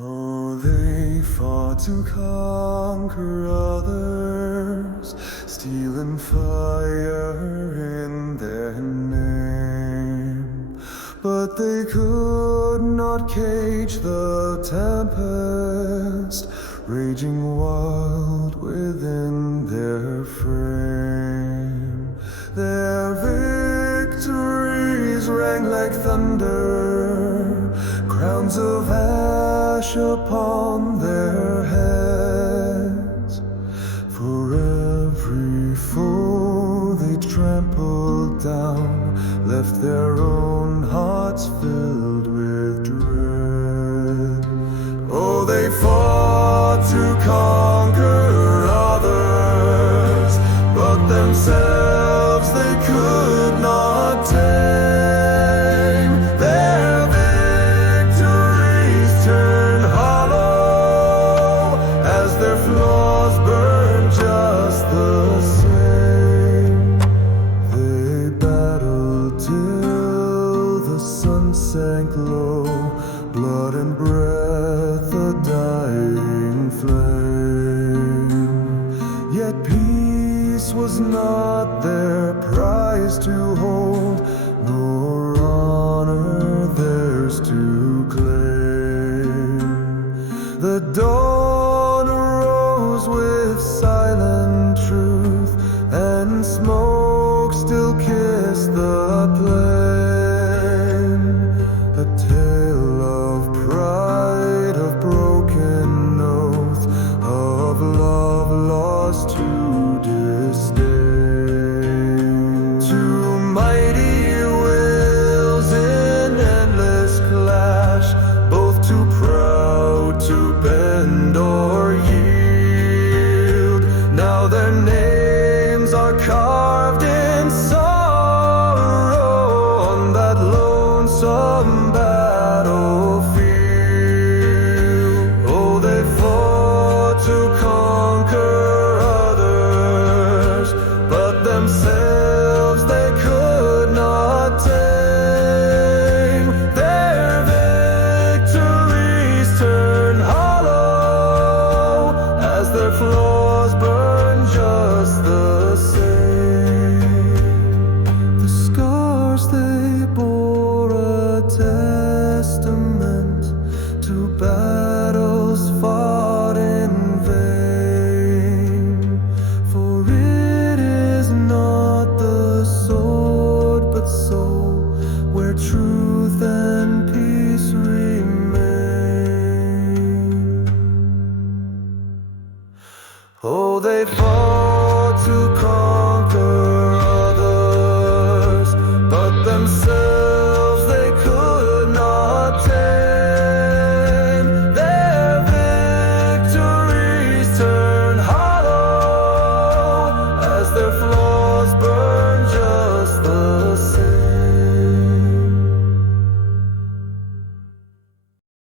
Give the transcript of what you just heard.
Oh, they fought to conquer others, stealing fire in their name. But they could not cage the tempest, raging wild within their frame. Their victories rang like thunder, crowns of ash upon their heads. For every foe they trampled down, left their own hearts filled with dread. Oh, they fought to conquer others, but themselves they could not tame. Their victories turned hollow as their flaws burned just the same. They battled till the sun sank low, blood and breath a dying flame. Yet peace was not their prize to hold, nor honor theirs to claim. The dawn arose with silent truth, and smoke still kissed the plain. A tale of pride, of broken oath, of love lost to disdain. Two mighty wills in endless clash, both too proud to bend or yield. Now their names are carved in sorrow on that lonesome battlefield. Oh, they fought to conquer others, but themselves they could not tame. Their victories turned hollow as their flaws burned just the same. The scars they bore a testament to battles fought in vain. For it is not the sword but soul where truth and peace remain. Oh, they fought